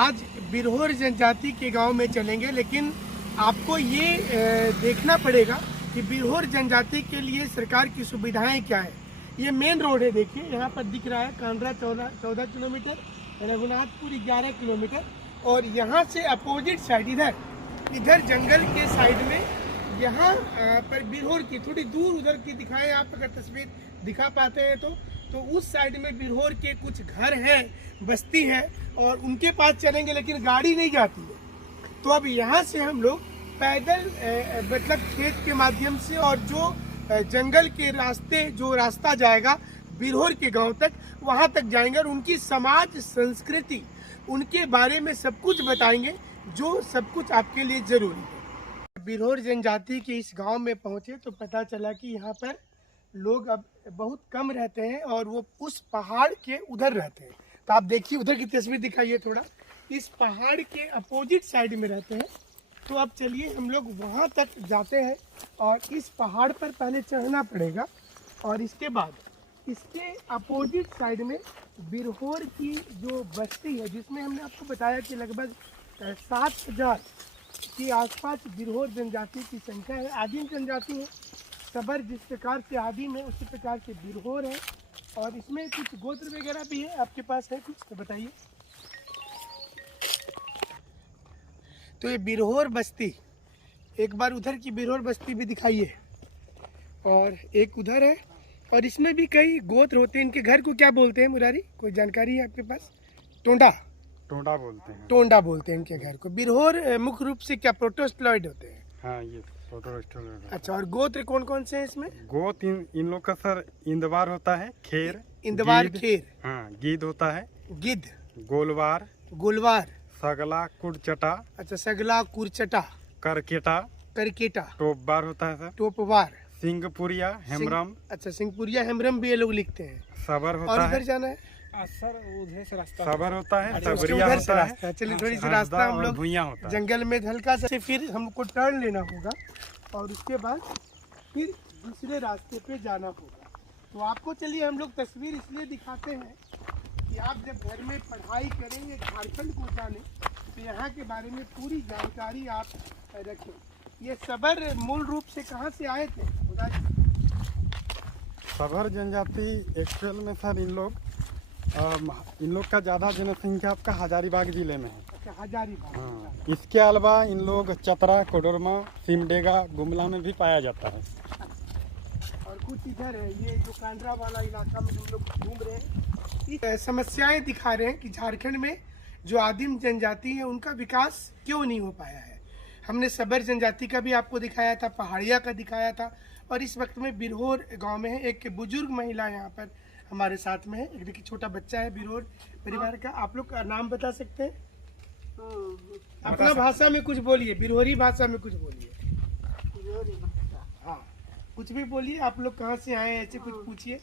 आज बिरहोर जनजाति के गांव में चलेंगे, लेकिन आपको ये देखना पड़ेगा कि बिरहोर जनजाति के लिए सरकार की सुविधाएं क्या है। ये मेन रोड है, देखिए यहाँ पर दिख रहा है कांड्रा 14 किलोमीटर, रघुनाथपुर 11 किलोमीटर, और यहाँ से अपोजिट साइड इधर जंगल के साइड में यहाँ पर बिरहोर की थोड़ी दूर उधर की दिखाएं आप, अगर तस्वीर दिखा पाते हैं तो उस साइड में बिरहोर के कुछ घर हैं, बस्ती है, और उनके पास चलेंगे, लेकिन गाड़ी नहीं जाती है। तो अब यहाँ से हम लोग पैदल मतलब खेत के माध्यम से और जो जंगल के रास्ते जो रास्ता जाएगा बिरहोर के गांव तक, वहां तक जाएंगे और उनकी समाज संस्कृति उनके बारे में सब कुछ बताएंगे, जो सब कुछ आपके लिए जरूरी है। बिरहोर जनजाति के इस गांव में पहुंचे तो पता चला कि यहाँ पर लोग अब बहुत कम रहते हैं और वो उस पहाड़ के उधर रहते हैं। तो आप देखिए, उधर की तस्वीर दिखाइए थोड़ा, इस पहाड़ के अपोजिट साइड में रहते हैं। तो अब चलिए हम लोग वहाँ तक जाते हैं, और इस पहाड़ पर पहले चढ़ना पड़ेगा, और इसके बाद इसके अपोजिट साइड में बिरहोर की जो बस्ती है, जिसमें हमने आपको बताया कि लगभग 7,000 के आसपास बिरहोर जनजाति की संख्या है। आदिम जनजाति है, सबर जिस प्रकार से आदिम है उसी प्रकार से बिरहोर है, और इसमें कुछ गोत्र वगैरह भी है। आपके पास है कुछ तो बताइए। तो ये बिरहोर बस्ती, एक बार उधर की बिरहोर बस्ती भी दिखाइए, और एक उधर है, और इसमें भी कई गोत्र होते हैं। इनके घर को क्या बोलते हैं मुरारी, कोई जानकारी है आपके पास? टोंडा बोलते हैं। टोंडा बोलते हैं इनके घर को। बिरहोर मुख्य रूप से क्या प्रोटोस्टलॉइड होते हैं? हाँ, ये प्रोटोस्टलॉइड। अच्छा, और गोत्र कौन कौन से हैं इसमें? गोत्र इन लोग का सर इंदवार होता है, खेर, इंदवार, गिद्ध, खेर, हाँ गिद्ध होता है, गिद्ध, गोलवार, गुलवार, सगला, कुड़चटा, अच्छा, सगला, कुरचटा, करकेटा, करकेटा, टोपबार होता है सर, टोपवार, सिंहपुरिया, हेमरम, अच्छा, सिंहपुरिया, हेमरम भी ये लोग लिखते हैं। सबर और होता इधर है जाना है सर, उधर से रास्ता सबर होता है, उसके सबरिया उधर से होता रास्ता है। है, चलिए थोड़ी सी हंसदा रास्ता हम और लोग भुइयां होता है। जंगल में हल्का से फिर हमको टर्न लेना होगा, और उसके बाद फिर दूसरे रास्ते पे जाना होगा। तो आपको चलिए हम लोग तस्वीर इसलिए दिखाते हैं कि आप जब घर में पढ़ाई करेंगे, झारखंड को जाने, तो यहाँ के बारे में पूरी जानकारी आप रखें। ये सबर मूल रूप से कहाँ से आए थे? सबर जनजाति एक्चुअल में सर इन लोग का ज़्यादा जनसंख्या आपका हजारीबाग जिले में है। अच्छा, हजारीबाग। हाँ, इसके अलावा इन लोग चतरा, कोडरमा, सिमडेगा, गुमला में भी पाया जाता है। और कुछ इधर है, ये जो कांड्रा वाला इलाका में हम लोग घूम रहे हैं। समस्याएं दिखा रहे हैं कि झारखंड में जो आदिम जनजाति है उनका विकास क्यों नहीं हो पाया है। हमने सबर जनजाति का भी आपको दिखाया था, पहाड़िया का दिखाया था, और इस वक्त में बिरहोर गांव में है। एक बुजुर्ग महिला यहाँ पर हमारे साथ में है, एक देखिए छोटा बच्चा है बिरहोर परिवार का। आप लोग का नाम बता सकते हैं? अपना भाषा में कुछ बोलिए, बिरहोरी भाषा में कुछ बोलिए। हाँ, कुछ भी बोलिए। आप लोग कहाँ से आए हैं, ऐसे कुछ पूछिए।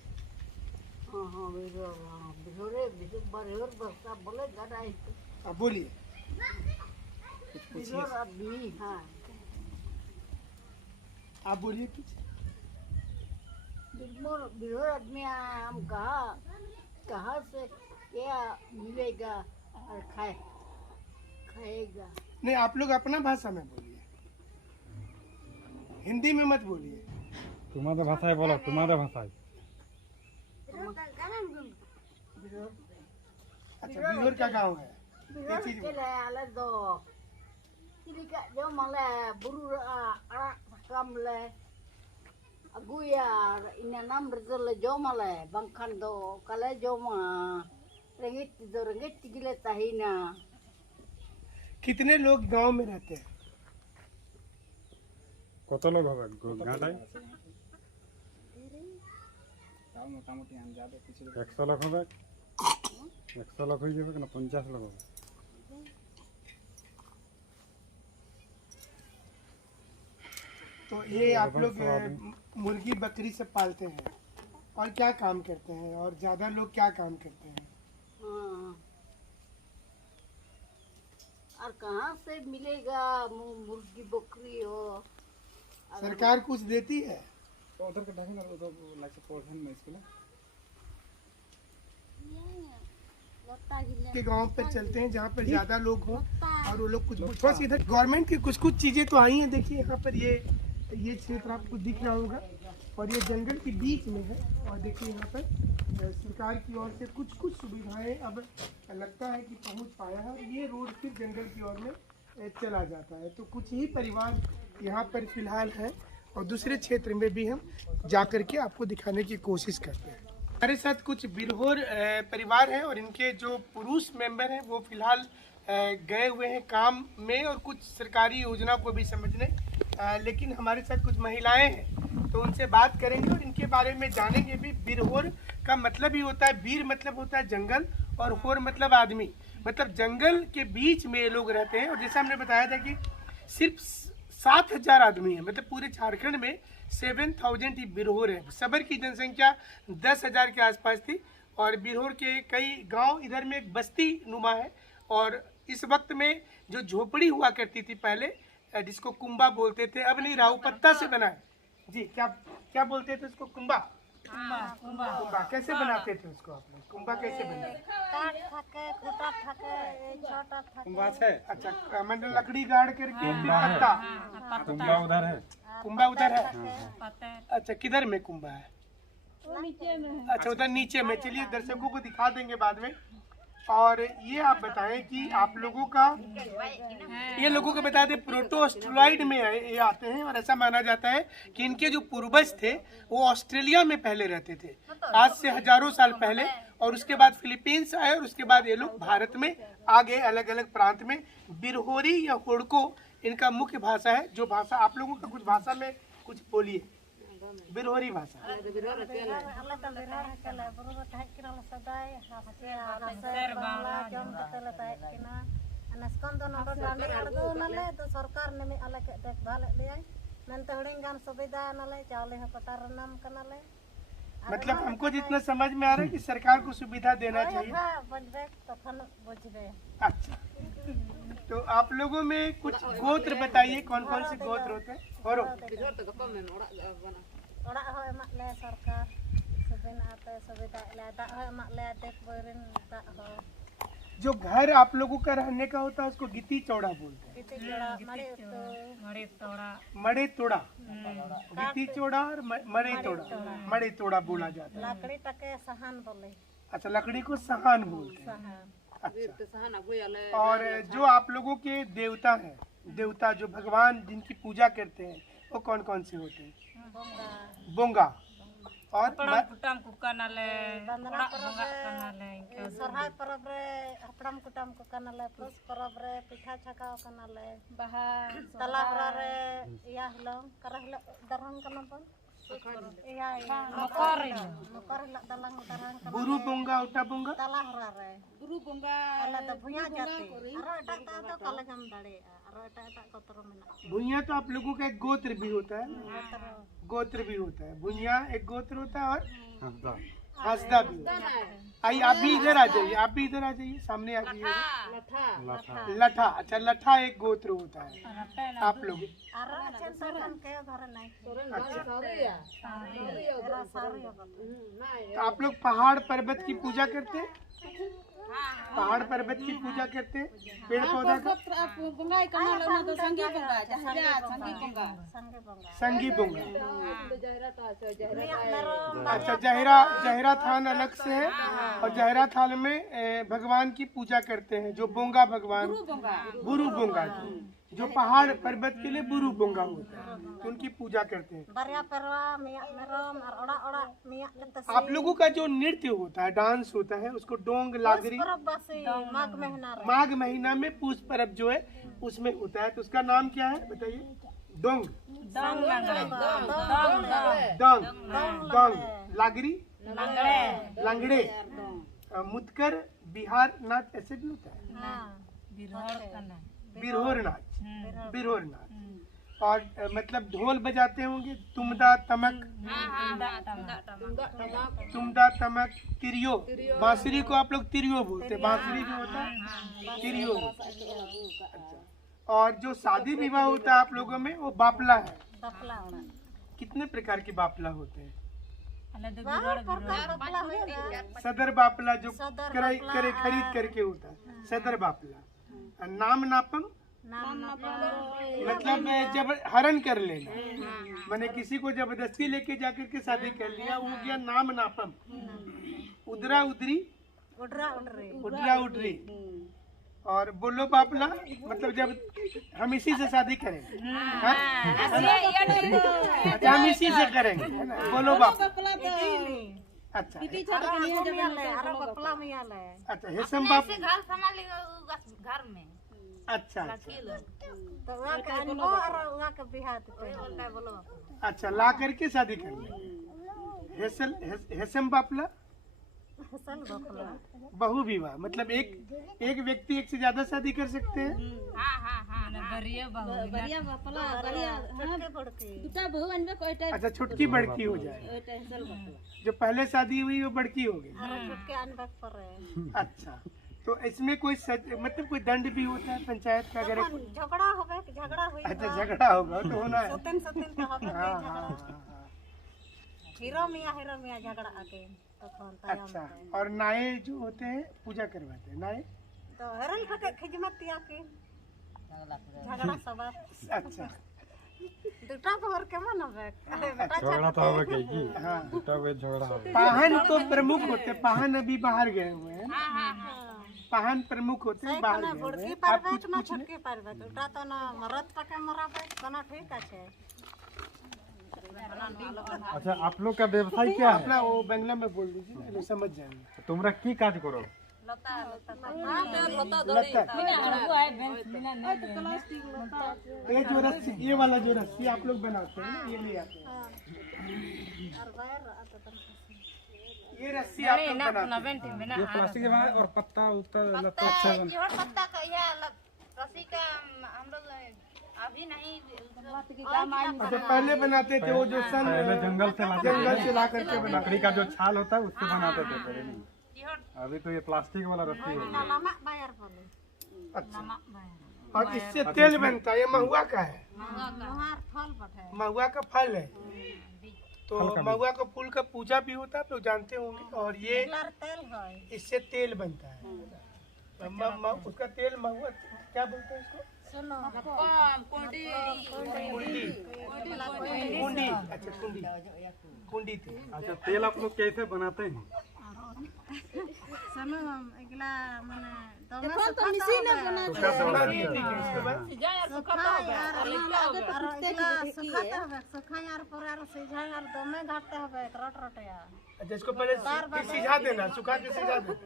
बोलिए, कुछ पूछिए। आप बोलिए कुछ। बिरहोर आदमी हम कहाँ से क्या मिलेगा और खाएगा। नहीं, आप लोग अपना भाषा में बोलिए, हिंदी में मत बोलिए। तुम्हारा भाषा है, बोलो तुम्हारा भाषा है। अच्छा, बिरहोर का गांव है, ये चीज बोलिए। Aguya ina nam rezole jomale bangkan do kale joma rengit tigile tahina। कितने लोग गांव में रहते हैं? কত লোক হবে গাঁটায়? 100 লোক হবে, 100 লোক হয়ে যাবে না 50 লোক হবে? तो ये आप लोग मुर्गी बकरी सब पालते हैं, और क्या काम करते हैं, और ज्यादा लोग क्या काम करते हैं? और कहाँ से मिलेगा मुर्गी बकरी हो? सरकार कुछ देती है? तो उधर के ढंग में उधर लाइक पौधन में इसको के गांव पर चलते हैं जहाँ पर ज्यादा लोग हों और वो लोग कुछ थोड़ा सा इधर गवर्नमेंट की कुछ चीजें तो आई हैं। देखिए यहाँ पर ये क्षेत्र आपको दिख रहा होगा और ये जंगल के बीच में है और देखिए यहाँ पर सरकार की ओर से कुछ सुविधाएं अब लगता है कि पहुँच पाया है और ये रोड फिर जंगल की ओर में चला जाता है। तो कुछ ही परिवार यहाँ पर फिलहाल है और दूसरे क्षेत्र में भी हम जाकर के आपको दिखाने की कोशिश करते हैं। हमारे साथ कुछ बिरहोर परिवार हैं और इनके जो पुरुष मेंबर हैं वो फिलहाल गए हुए हैं काम में और कुछ सरकारी योजना को भी समझने, लेकिन हमारे साथ कुछ महिलाएं हैं तो उनसे बात करेंगे और इनके बारे में जानेंगे भी। बिरहोर का मतलब ही होता है, बीर मतलब होता है जंगल और होर मतलब आदमी, मतलब जंगल के बीच में ये लोग रहते हैं। और जैसा हमने बताया था कि सिर्फ 7,000 आदमी है, मतलब पूरे झारखंड में 7,000 ही बिरहोर है। सबर की जनसंख्या 10,000 के आसपास थी और बिरहोर के कई गांव इधर में एक बस्ती नुमा है। और इस वक्त में जो झोपड़ी हुआ करती थी पहले, जिसको कुंबा बोलते थे, अब नहीं रहा, वो पत्ता से बना है। जी क्या बोलते थे उसको? कुंबा। कुंबा कैसे बनाते थे उसको आप लोग? कुंबा कैसे बनाते? कुंभा से अच्छा, मतलब लकड़ी गाड़ करके पत्ता। कुंभा उधर है। कुंबा उधर है। अच्छा, किधर में कुंबा है? अच्छा, उधर नीचे में। चलिए दर्शकों को दिखा देंगे बाद में। और ये आप बताएं कि आप लोगों का, ये लोगों को बता दें, प्रोटोस्टेरॉइड में ये आते हैं और ऐसा माना जाता है कि इनके जो पूर्वज थे वो ऑस्ट्रेलिया में पहले रहते थे, आज से हजारों साल पहले, और उसके बाद फिलीपींस आए और उसके बाद ये लोग भारत में आ गए अलग अलग प्रांत में। बिरहोरी या होड़को इनका मुख्य भाषा है। जो भाषा आप लोगों का कुछ भाषा में कुछ बोलिए, बिरहोरी भाषा। मतलब हमको जितना समझ में आ रहा है कि सरकार को सुविधा देना चाहिए। अच्छा, तो आप लोगों में कुछ गोत्र बताइए, कौन कौन से गोत्र होते हैं? जो घर आप लोगों का रहने का होता है उसको गिती चौड़ा बोलते हैं। मड़े तोड़ा, गिती चौड़ा और मड़े तोड़ा बोला जाता है। लकड़ी टके सहान बोले। अच्छा, लकड़ी को सहान बोलते हैं। अच्छा, और जो आप लोगों के देवता हैं, देवता जो भगवान जिनकी पूजा करते हैं वो कौन कौन से होते हैं? बोंगा और सरहाय परब रे हपड़म कुटम को कनाले, पुस परब रे पिठा छकाव कनाले, बहा तलाहरा रे या हलो करा हलो दरहंग कनपन या मकर हलो दलंग दरहंग बुरु बोंगा उटा बोंगा तलाहरा रे बुरु बोंगा अला द भुया जाते अरो टाटा तो कलगम दड़े अरो टाटा कोतरो में। भुइया तो आप लोगों का एक गोत्र भी होता है, गोत्र भी होता है। भुइया एक गोत्र होता है और हंसदा भी होता है। आइए आप भी इधर आ जाइए, आप भी इधर आ जाइए, सामने आ जाइए। लठा, अच्छा लठा एक गोत्र होता है आप लोग। तो आप लोग पहाड़ पर्वत की पूजा करते हैं? पहाड़ पर्वत की पूजा करते हैं, पेड़ पौधा का संगी बोंगा। अच्छा, जहरा थान अलग से है और जहरा थान में भगवान की पूजा करते हैं जो बोंगा भगवान, बुरु बोंगा, जो पहाड़ पर्वत के लिए बुरु बोंगा होता है, तो उनकी पूजा करते हैं। आप लोगों का जो नृत्य होता है, डांस होता है, उसको डोंग लागरी माघ महीना में पूस पर्व जो है उसमें होता है, तो उसका नाम क्या है बताइए? डोंग, डोंग लागरी, लंगड़े, मुतकर, बिहार नाच ऐसे भी होता है, बिरहोर नाच, बिरहोर नाच। और मतलब ढोल बजाते होंगे, तुमदा तमक, तुमदा तमक, तिरियो, बांसुरी को आप लोग तिरियो बोलते हैं, बांसुरी जो होता है तिरियो। अच्छा, और जो शादी विवाह होता है आप लोगों में वो बापला है। कितने प्रकार के बापला होते हैं? बापला होएगा सदर बापला जो सदर खरीद करके होता है, सदर बापला। और नाम नापम नाम मतलब जब हरण कर लेना, मैंने किसी को जबरदस्ती लेके जाकर के शादी कर लिया, वो गया नाम नापम। उदरा उदरी, उडरा उडरे उडरा उडरी। और बोलो बापला मतलब जब हम इसी से शादी करेंगे, हाँ? अच्छा हम इसी से करेंगे, है ना? बोलो बाप। अच्छा बापला में आले अच्छा हेसम बाप। घर संभाल घर में अच्छा अच्छा तो वहाँ के अनबो और वहाँ के बिहार देते बोलो अच्छा ला करके शादी कर ले। हेसम बापला हसन बापला बहु विवाह मतलब एक व्यक्ति एक से ज्यादा शादी कर सकते हैं। अच्छा छुटकी बड़की हो जाए, जो पहले शादी हुई वो बड़की हो गई। अच्छा तो इसमें कोई मतलब कोई दंड भी होता है पंचायत का अगर झगड़ा होगा झगड़ा हुई अच्छा झगड़ा होगा तो होना है। सतन तो होगा हाँ, झगड़ा हाँ। हीरो मियाँ झगड़ा आके तो अच्छा और नाये जो होते हैं पूजा करवाते हैं नाये तो हरल फटे खिजमत आके झगड़ा सब अच्छा दुटा भर के मन होवे झगड़ा तो होगा कहीं की हाँ बेटा वे झगड़ा होगा। पाहन तो प्रमुख होते हैं, पाहन अभी बाहर गए हुए हैं, पाहन प्रमुख होते हैं बाहर गए हुए बुड़की हैं। आप पारबे कुछ ना पूछ रहे छटकी पारबे दुटा तो ना मरद पके मराबे कोना ठीक আছে अच्छा आप लोग का व्यवसाय क्या है? अपना वो बंगला में बोल दीजिए ना, समझ जाएंगे। तुमरा की काज करो? लता ये जो रस्सी ये वाला जो रस्सी आप लोग बनाते हैं ना ये ले आते हैं, और बाहर आता तो ये रस्सी आप लोग बनाते हैं। ये प्लास्टिक के बना और पत्ता उत्ता लता अच्छा बना। जोड़ पत्ता का यह रस्सी का हम लोग अभी नहीं अच्छा पहले बनाते थे वो जो सन पहले जंगल से ला करके बनाते लकड़ी का जो छाल होता है उससे बनाते थे पहले नहीं। अभी तो ये प्लास्टिक वाला रस्सी हो गया। लमा बाहर बोले अच्छा और इससे तेल बनता है। ये महुआ का है, मोहार फल पठे महुआ का फल है। तो महुआ का फूल का पूजा भी होता है आप लोग जानते होंगे। और ये लर तेल है इससे तेल बनता है। उसका तेल महुआ क्या बोलते हैं इसको? सुनो कुंडी। अच्छा कुंडी तेल। अच्छा तेल आप लोग कैसे बनाते हैं? सुनो अगला माने दमे तो मशीन बना सोना देती है इसके बाद सुखा यार पर यार सिझा यार दमे घाटते हबे रट रटया अच्छा इसको पहले सिझा देना, सुखा के सिझा देना।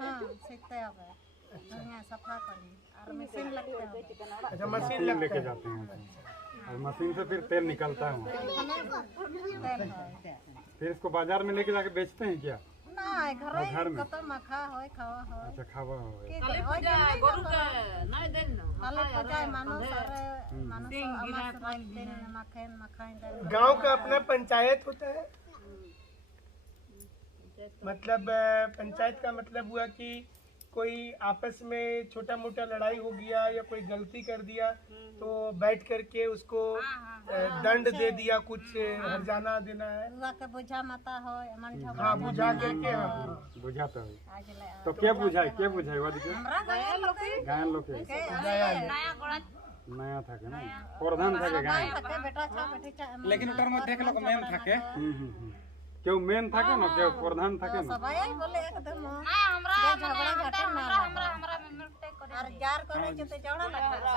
हां सीखते हबे बढ़िया सफा करी और मशीन लगते हबे। अच्छा मशीन लेके जाते हैं और मशीन से फिर तेल निकलता है। फिर इसको बाजार में लेके जाके बेचते हैं क्या? ना घर में कत मखा होय खावा होय अच्छा खावा हो काले पूजा मानो सारे मानो अमास रखते हैं मखान गांव का अपना पंचायत होता है। मतलब पंचायत का मतलब हुआ कि कोई आपस में छोटा मोटा लड़ाई हो गया या कोई गलती कर दिया तो बैठ करके उसको दंड दे दिया, कुछ हर्जाना देना है। हुआ के बुझा माता होय मन झगड़ा हाँ बुझा करके हाँ। बुझाता है। आज ले तो क्या बुझाए वादी के हमरा गए लोग गायन लोग के नया गोड़ा नया था के ना प्रधान था के गायन के बेटा छा बेटी छा लेकिन उटर में देख लो मेन থাকে क्यों मेन था के ना क्यों प्रधान था के ना सब आई बोले एकदम ना हमरा झगड़ा घटे ना हमरा में मिलते करे और जार करे जो तो झगड़ा लगता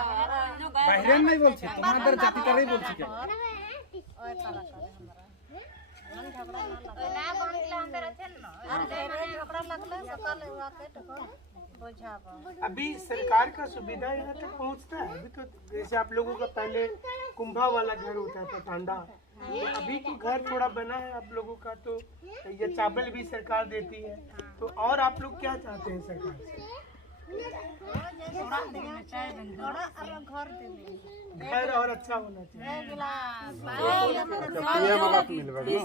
বাইরে নাই বলছি তোমাদের জাতিটারই বলছি কে ओए ताला करे हमरा मन झगड़ा ना लगे ना बंगला अंदर अथेन न और झगड़ा लगले सकाल हुआ के तो बुझाबो अभी सरकार का सुविधा यहाँ तक पहुँचता है। अभी तो जैसे आप लोगों का पहले कुंभा वाला घर होता था टांडा, अभी तो घर थोड़ा बना है आप लोगों का, तो ये चावल भी सरकार देती है। तो और आप लोग क्या चाहते हैं सरकार से? थोड़ा और घर दे दे घर और अच्छा होना चाहिए। गिलास पिया वाला तो मिलबे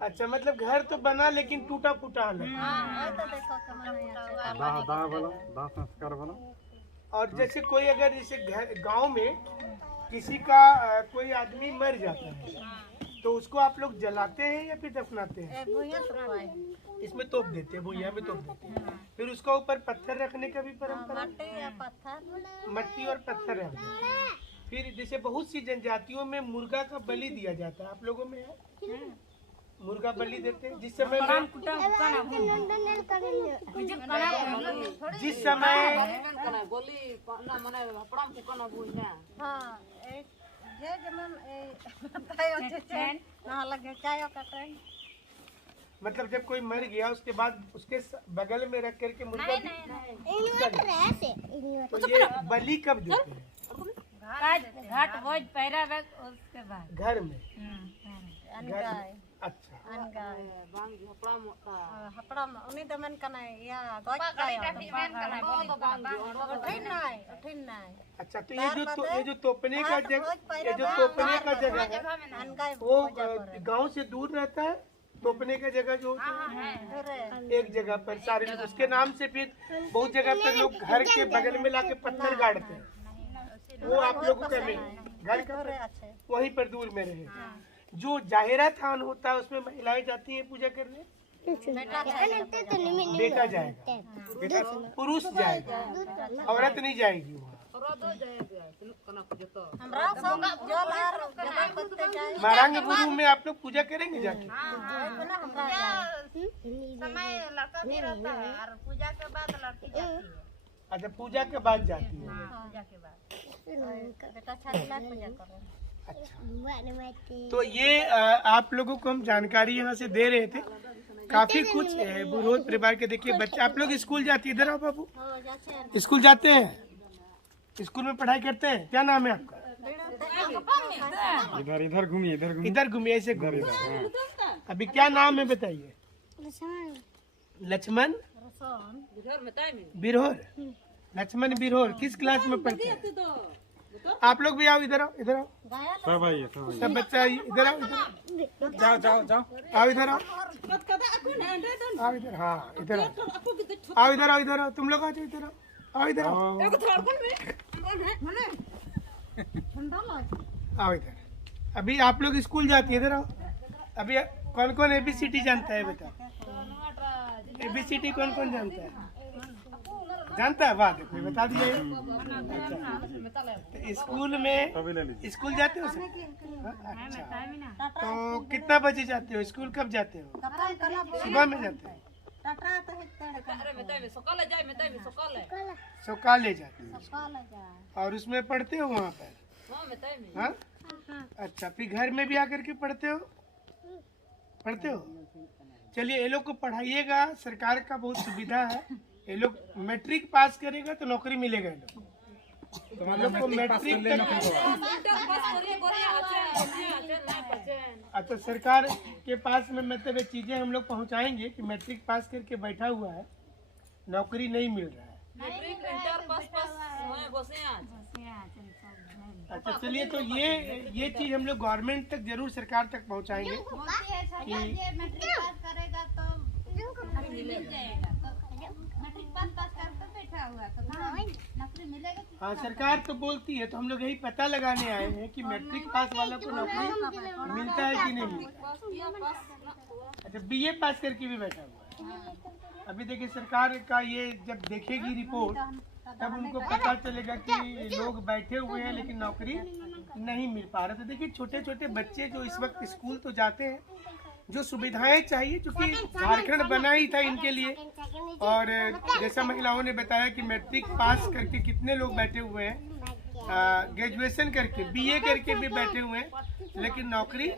अच्छा मतलब घर तो बना लेकिन टूटा फूटा है। दाह वाला दाह संस्कार वाला और जैसे कोई अगर जैसे घर गांव में किसी का कोई आदमी मर जाता है तो उसको आप लोग जलाते हैं या फिर दफनाते हैं? इसमें तोप देते हैं, भुइया में तोप देते हैं। फिर उसका ऊपर पत्थर रखने का भी परंपरा, मट्टी और पत्थर रख देते हैं। फिर जैसे बहुत सी जनजातियों में मुर्गा का बलि दिया जाता है, आप लोगों में है? मुर्गा बलि देते हैं जिस समय मतलब जब कोई मर गया उसके बाद उसके बगल में रख करके मुर्गा, तो ये बलि कब देते हैं? घाट भोज पहरा उसके बाद घर में। अच्छा, अच्छा। तो ये जो तोपने का जगह है वो गांव से दूर रहता है? तोपने का जगह जो होता है एक जगह पर सारे लोग उसके नाम से, फिर बहुत जगह पर लोग घर के बगल में लाके पत्थर गाड़ते हैं, वो आप लोगों का नहीं, घर का वहीं पर दूर में रहे। जो जाहिरा थान होता है उसमें महिलाएं जाती हैं पूजा करने? बेटा जाएगा, बेटा पुरुष जाएगा, औरत नहीं जाएगी वहाँ। मारंग गुरु में आप लोग पूजा करेंगे जाके? समय लड़का भी रहता है और पूजा के बाद लड़की जाती है। अच्छा, पूजा के बाद जाती है। पूजा के बाद अच्छा, तो ये आप लोगों को हम जानकारी यहाँ से दे रहे थे, काफी कुछ बुरोध परिवार के। देखिए बच्चे, आप लोग स्कूल जाती है? इधर आओ बाबू, स्कूल जाते हैं? स्कूल में पढ़ाई करते हैं? क्या नाम है आपका? इधर घूमिए, इधर घूमिए, ऐसे घूमिए। अभी क्या नाम है बताइए? लक्ष्मण बिरहोर। लक्ष्मण बिरहोर किस क्लास में पढ़ते हैं? आप लोग भी आओ, इधर आओ, इधर आओ, सब आइए, सब बच्चा इधर आओ, इधर जाओ आओ, इधर आओ, आओ इधर, हाँ इधर आओ, इधर आओ, इधर आओ, तुम लोग आ जाओ, इधर आओ, इधर आओ, आओ इधर। अभी आप लोग स्कूल जाती है, इधर आओ। अभी कौन कौन ABCD जानता है बता? ABCD कौन कौन जानता है? जानता है? वाह, देखो बता दिए। तो स्कूल जाते हो सर? अच्छा, तो कितना बजे जाते हो स्कूल? कब जाते हो? सुबह में जाते हो? सकाले जाते हो और उसमें पढ़ते हो वहाँ पर? हाँ, अच्छा। फिर घर में भी आकर के पढ़ते हो? चलिए, ये लोग को पढ़ाइएगा, सरकार का बहुत सुविधा है। ये लोग मैट्रिक पास करेगा तो नौकरी मिलेगा। तो हम लोग को मैट्रिक अच्छा, सरकार के पास में मतलब ये चीजें हम लोग पहुंचाएंगे कि मैट्रिक पास करके बैठा हुआ है, नौकरी नहीं मिल रहा है। अच्छा, चलिए, तो ये चीज हम लोग गवर्नमेंट तक जरूर, सरकार तक पहुंचाएंगे कि मैट्रिक पास करेगा तो मिल जाएगा। मैट्रिक पास करके बैठा हुआ तो नौकरी मिलेगा। हाँ, सरकार तो बोलती है, तो हम लोग यही पता लगाने आए हैं कि मैट्रिक पास वालों को नौकरी मिलता है कि नहीं मिलता। अच्छा, BA पास करके भी बैठा हुआ है। अभी देखिए, सरकार का ये जब देखेगी रिपोर्ट तब उनको पता चलेगा कि लोग बैठे हुए हैं लेकिन नौकरी नहीं मिल पा रहा। तो देखिए, छोटे छोटे बच्चे जो इस वक्त स्कूल तो जाते हैं, जो सुविधाएं चाहिए, क्योंकि झारखंड बना ही था इनके लिए। और जैसा महिलाओं ने बताया कि मैट्रिक पास करके कितने लोग बैठे हुए हैं, ग्रेजुएशन करके, BA करके भी बैठे हुए हैं, लेकिन नौकरी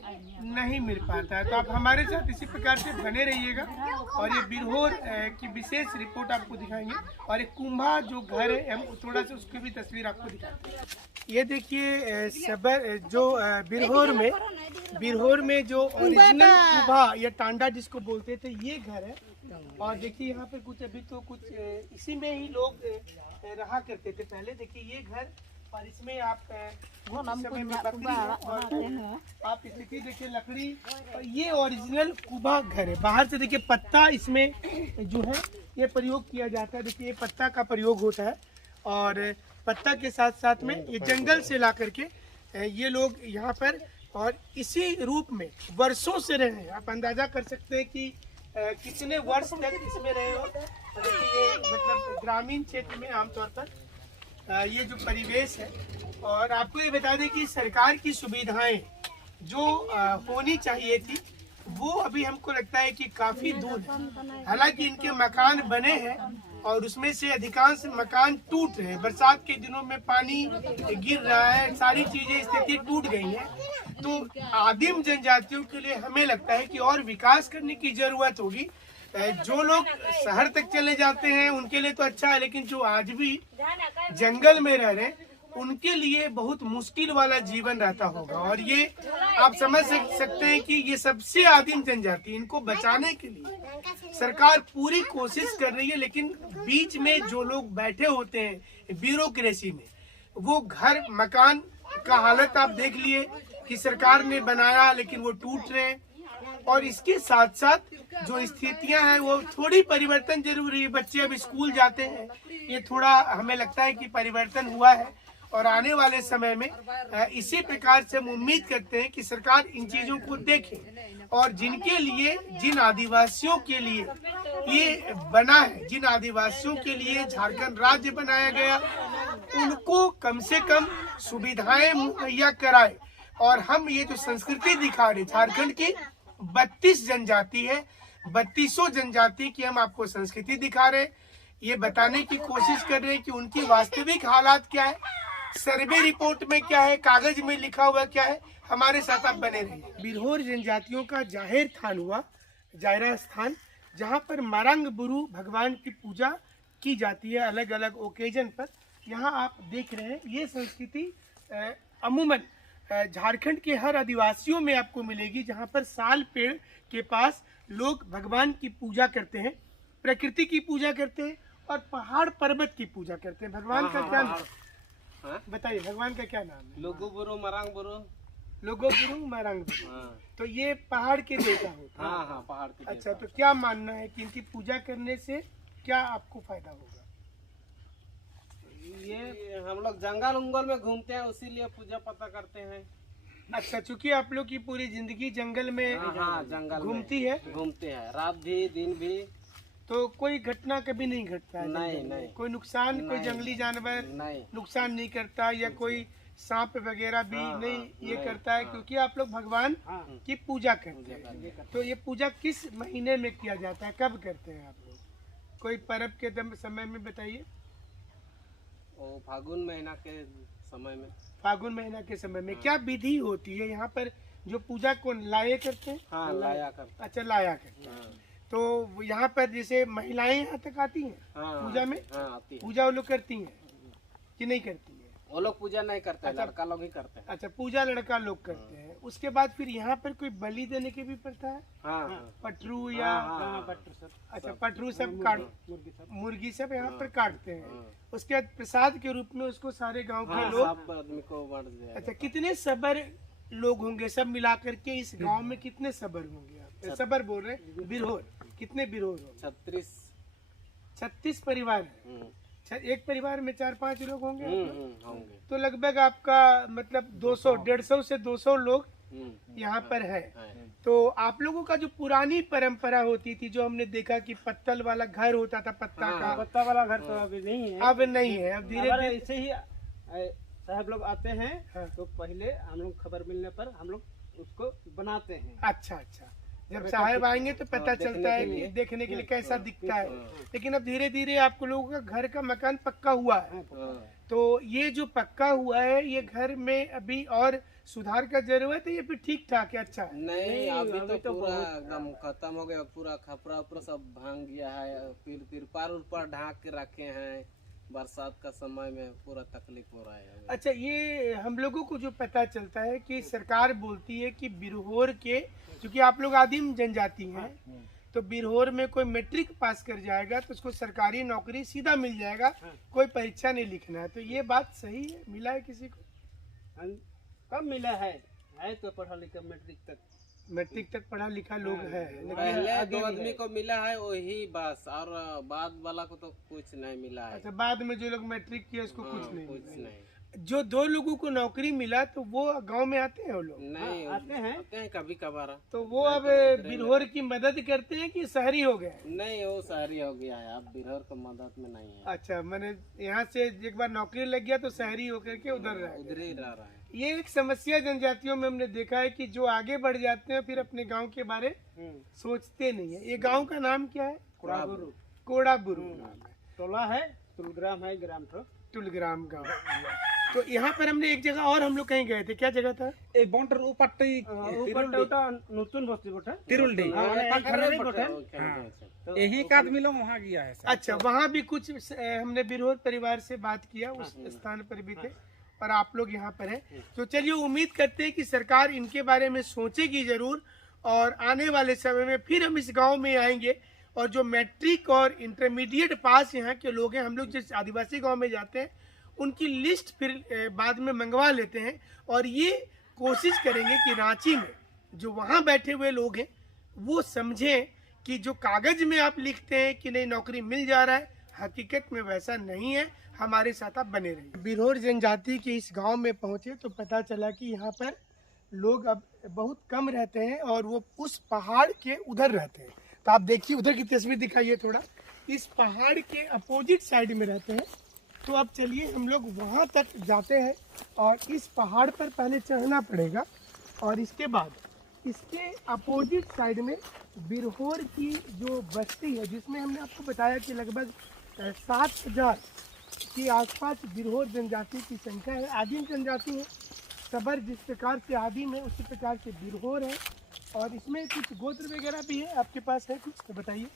नहीं मिल पाता है। तो आप हमारे साथ इसी प्रकार से बने रहिएगा और ये बिरहोर की विशेष रिपोर्ट आपको दिखाएंगे। और एक कुंभा जो घर है, हम थोड़ा सा उसकी भी तस्वीर आपको दिखाते हैं। ये देखिए, सबर जो बिरहोर में जो ओरिजिनल कुंभा या टांडा जिसको बोलते थे, ये घर है। और देखिए, यहाँ पे कुछ अभी तो कुछ इसी में ही लोग रहा करते थे पहले। देखिए, ये घर, और इसमें आप समय में बकरी और आप स्थिति देखिए, लकड़ी, और ये ओरिजिनल कुबा घर है। बाहर से देखिए पत्ता इसमें जो है ये प्रयोग किया जाता है। देखिए, ये पत्ता का प्रयोग होता है और पत्ता के साथ साथ में ये जंगल से ला करके ये लोग यहाँ पर और इसी रूप में वर्षों से रहे हैं। आप अंदाजा कर सकते हैं कि कितने वर्ष तक इसमें रहे हो। देखिए ये मतलब ग्रामीण क्षेत्र में आमतौर पर ये जो परिवेश है। और आपको ये बता दें कि सरकार की सुविधाएं जो होनी चाहिए थी वो अभी हमको लगता है कि काफी दूर है। हालांकि इनके मकान बने हैं और उसमें से अधिकांश मकान टूट रहे हैं। बरसात के दिनों में पानी गिर रहा है, सारी चीजें स्थिति टूट गई है। तो आदिम जनजातियों के लिए हमें लगता है कि और विकास करने की जरूरत होगी। जो लोग शहर तक चले जाते हैं उनके लिए तो अच्छा है, लेकिन जो आज भी जंगल में रह रहे हैं उनके लिए बहुत मुश्किल वाला जीवन रहता होगा। और ये आप समझ सकते हैं कि ये सबसे आदिम जनजाति, इनको बचाने के लिए सरकार पूरी कोशिश कर रही है। लेकिन बीच में जो लोग बैठे होते हैं ब्यूरोक्रेसी में, वो घर मकान का हालत आप देख लिए कि सरकार ने बनाया लेकिन वो टूट रहे हैं। और इसके साथ साथ जो स्थितियां हैं वो थोड़ी परिवर्तन जरूरी है। बच्चे अब स्कूल जाते हैं, ये थोड़ा हमें लगता है कि परिवर्तन हुआ है। और आने वाले समय में इसी प्रकार से हम उम्मीद करते हैं कि सरकार इन चीजों को देखे और जिनके लिए, जिन आदिवासियों के लिए ये बना है, जिन आदिवासियों के लिए झारखंड राज्य बनाया गया, उनको कम से कम सुविधाएं मुहैया कराए। और हम ये जो संस्कृति दिखा रहे, झारखंड की 32 जनजाति है, 3200 जनजाति की हम आपको संस्कृति दिखा रहे, ये बताने की कोशिश कर रहे हैं कि उनकी वास्तविक हालात क्या है, सर्वे रिपोर्ट में क्या है, कागज में लिखा हुआ क्या है। हमारे साथ आप बने रहिए। बिरहोर जनजातियों का जाहिर स्थान हुआ, जायरा स्थान, जहाँ पर मारंग बुरु भगवान की पूजा की जाती है अलग अलग ओकेजन पर। यहाँ आप देख रहे हैं ये संस्कृति अमूमन झारखंड के हर आदिवासियों में आपको मिलेगी, जहाँ पर साल पेड़ के पास लोग भगवान की पूजा करते हैं, प्रकृति की पूजा करते हैं और पहाड़ पर्वत की पूजा करते हैं। भगवान का क्या नाम बताइए, भगवान का क्या नाम है? लोगो बुरु मरांग बुरु। लोगो बुरु मरांग बुरु। तो ये पहाड़ के देवता होते हैं। हाँ पहाड़ के अच्छा, तो क्या मानना है कि इनकी पूजा करने से क्या आपको फायदा होगा? ये हम लोग जंगल उंगल में घूमते हैं, उसीलिए पूजा पता करते हैं। अच्छा, चूंकि आप लोग की पूरी जिंदगी जंगल में जंगल घूमती है, घूमते हैं, रात भी दिन भी। तो कोई घटना कभी नहीं घटता है? नहीं। कोई नुकसान, कोई जंगली जानवर नहीं, नुकसान नहीं करता या कोई सांप वगैरह भी नहीं ये करता है, क्योंकि आप लोग भगवान की पूजा करते हैं। तो ये पूजा किस महीने में किया जाता है, कब करते हैं आप लोग? कोई पर्व के समय में बताइए। वो फागुन महीना के समय में। फागुन महीना के समय में क्या विधि होती है यहाँ पर? जो पूजा को लाया करते हैं? हाँ, लाया करते। अच्छा, लाया करते हैं। तो यहाँ पर जैसे महिलाएं यहाँ तक आती हैं पूजा में? आती है। पूजा वो लोग करती हैं कि नहीं करती है? वो लोग पूजा नहीं करते हैं, लड़का लोग ही करते हैं। अच्छा, पूजा लड़का लोग करते हैं। उसके बाद फिर यहाँ पर कोई बलि देने की भी प्रथा है? पटरू या अच्छा, पटरू सब काट, मुर्गी सब यहाँ पर काटते हैं। उसके बाद प्रसाद के रूप में उसको सारे गांव के लोग, आदमी को बांट दिया। अच्छा, कितने सबर लोग होंगे सब मिलाकर के इस गांव में? कितने सबर होंगे? आप सबर बोल रहे हैं, बिरहोर कितने बिरहोर होंगे? 36 परिवार है। एक परिवार में 4-5 लोग होंगे। तो लगभग आपका मतलब 150 से 200 लोग यहाँ पर है। तो आप लोगों का जो पुरानी परंपरा होती थी, जो हमने देखा कि पत्तल वाला घर होता था, पत्ता वाला घर तो अभी नहीं है। अब नहीं है, अब धीरे धीरे ऐसे ही साहब लोग आते हैं तो पहले हम लोग खबर मिलने पर हम लोग उसको बनाते हैं। अच्छा, जब साहब आएंगे तो पता चलता है कि देखने के लिए कैसा दिखता है। लेकिन अब धीरे धीरे आप लोगों का घर का मकान पक्का हुआ है। तो ये जो पक्का हुआ है, ये घर में अभी और सुधार का जरूरत है या फिर ठीक ठाक है? अच्छा, नहीं, अभी तो पूरा एकदम खत्म हो गया। पूरा खपरा उपरा सब भांग गया है, फिर तिरपाल उरपाल ढाक के रखे हैं। बरसात का समय में पूरा तकलीफ हो रहा है। अच्छा, ये हम लोगों को जो पता चलता है कि सरकार बोलती है कि बिरहोर के, क्योंकि आप लोग आदिम जनजाति हैं, तो बिरहोर में कोई मैट्रिक पास कर जाएगा तो उसको सरकारी नौकरी सीधा मिल जाएगा, कोई परीक्षा नहीं लिखना है। तो ये बात सही है? मिला है किसी को? कब मिला है तो पढ़ा लिखा मैट्रिक तक। मैट्रिक तक पढ़ा लिखा लोग है, लेकिन पहले आगे 2 भी आदमी है। को मिला है वही बस, और बाद वाला को तो कुछ नहीं मिला है। अच्छा, बाद में जो लोग मैट्रिक किए उसको हाँ, कुछ नहीं कुछ मिला। नहीं। जो 2 लोगों को नौकरी मिला तो वो गांव में आते हैं वो लोग, नहीं आते हैं कभी कभार। तो वो अब बिरहोर की मदद करते हैं कि शहरी हो गए? नहीं, वो शहरी हो गया है, अब बिरहर को मदद में नहीं है, अच्छा, मैंने यहाँ से एक बार नौकरी लग गया तो शहरी होकर के उधर रह गए। उधर ही रह रहा है। ये एक समस्या जनजातियों में हमने देखा है कि जो आगे बढ़ जाते हैं फिर अपने गांव के बारे सोचते नहीं है। ये गांव का नाम क्या है? कोड़ाबुरु कोड़ाबुरु नाम है, टोला है, तुलग्राम है, ग्राम तो टुलग्राम गांव। तो यहाँ पर हमने एक जगह और हम लोग कहीं गए थे, क्या जगह था? ऊपर नतून बस्ती बोटे तिरुल्डी तो यही का आदमी लोग वहाँ गया है सर। अच्छा, वहाँ भी कुछ हमने बिरहोर परिवार से बात किया, उस स्थान पर भी थे और आप लोग यहाँ पर हैं। तो चलिए, उम्मीद करते हैं कि सरकार इनके बारे में सोचेगी जरूर और आने वाले समय में फिर हम इस गांव में आएंगे और जो मैट्रिक और इंटरमीडिएट पास यहाँ के लोग हैं, हम लोग जिस आदिवासी गांव में जाते हैं उनकी लिस्ट फिर बाद में मंगवा लेते हैं और ये कोशिश करेंगे कि रांची में जो वहाँ बैठे हुए लोग हैं वो समझें कि जो कागज में आप लिखते हैं कि नहीं नौकरी मिल जा रहा है, हकीकत में वैसा नहीं है। हमारे साथ आप बने रहिए। बिरहोर जनजाति के इस गांव में पहुंचे तो पता चला कि यहाँ पर लोग अब बहुत कम रहते हैं और वो उस पहाड़ के उधर रहते हैं। तो आप देखिए, उधर की तस्वीर दिखाइए थोड़ा, इस पहाड़ के अपोजिट साइड में रहते हैं। तो अब चलिए हम लोग वहाँ तक जाते हैं और इस पहाड़ पर पहले चढ़ना पड़ेगा और इसके बाद इसके अपोजिट साइड में बिरहोर की जो बस्ती है, जिसमें हमने आपको बताया कि लगभग 7,000 के आसपास बिरहोर जनजाति की संख्या है। आदिम जनजाति है, सबर जिस प्रकार से आदिम है उसी प्रकार से बिरहोर है और इसमें कुछ गोत्र वगैरह भी है। आपके पास है कुछ तो बताइए।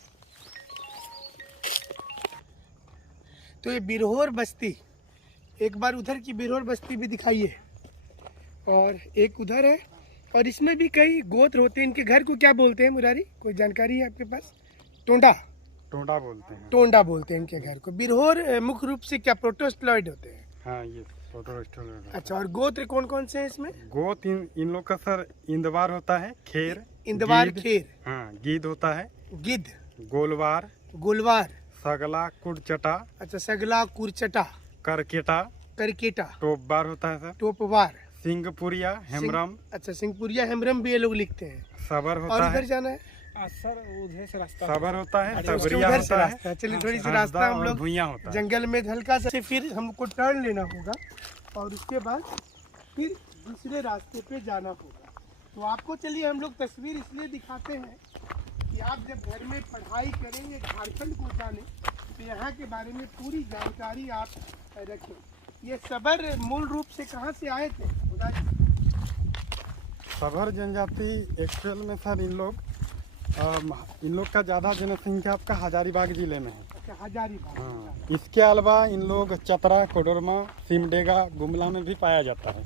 तो ये बिरहोर बस्ती, एक बार उधर की बिरहोर बस्ती भी दिखाइए और एक उधर है और इसमें भी कई गोत्र होते हैं। इनके घर को क्या बोलते हैं मुरारी, कोई जानकारी है आपके पास? टोंडा टोंडा बोलते हैं। टोंडा बोलते हैं इनके घर को। बिरहोर मुख्य रूप से क्या प्रोटोस्टलॉइड होते हैं? हाँ, ये प्रोटोस्टलॉइड। अच्छा, और गोत्र कौन कौन से हैं इसमें? गोत इन लोग का सर इंदवार होता है, खेर, इंदवार, गीद, खेर, हाँ, गीद होता है, गिद्ध, गोलवार, गुलवार, सगला, कुड़चटा, अच्छा, सगला, कुरचटा, करकेटा, करकेटा, टोपबार होता है सर, टोपवार, सिंहपुरिया, हेमरम, अच्छा, सिंहपुरिया, हेमरम भी ये लोग लिखते हैं। सबर और होता उधर है, जाना है? सर उधर से रास्ता सबर होता है, अच्छा, उसके सबरिया उधर से होता रास्ता है। है, चलिए, थोड़ी सी हंसदा रास्ता हम और लोग भुइयां होता है। जंगल में हल्का सा फिर हमको टर्न लेना होगा और उसके बाद फिर दूसरे रास्ते पे जाना होगा। तो आपको चलिए हम लोग तस्वीर इसलिए दिखाते हैं कि आप जब घर में पढ़ाई करेंगे झारखंड को जाने तो यहाँ के बारे में पूरी जानकारी आप रखें। ये सबर मूल रूप से कहाँ से आए थे? सबर जनजाति एक्चुअल में सर इन लोग का ज़्यादा जनसंख्या आपका हजारीबाग जिले में है। अच्छा, हजारीबाग। हाँ, इसके अलावा इन लोग चतरा, कोडरमा, सिमडेगा, गुमला में भी पाया जाता है।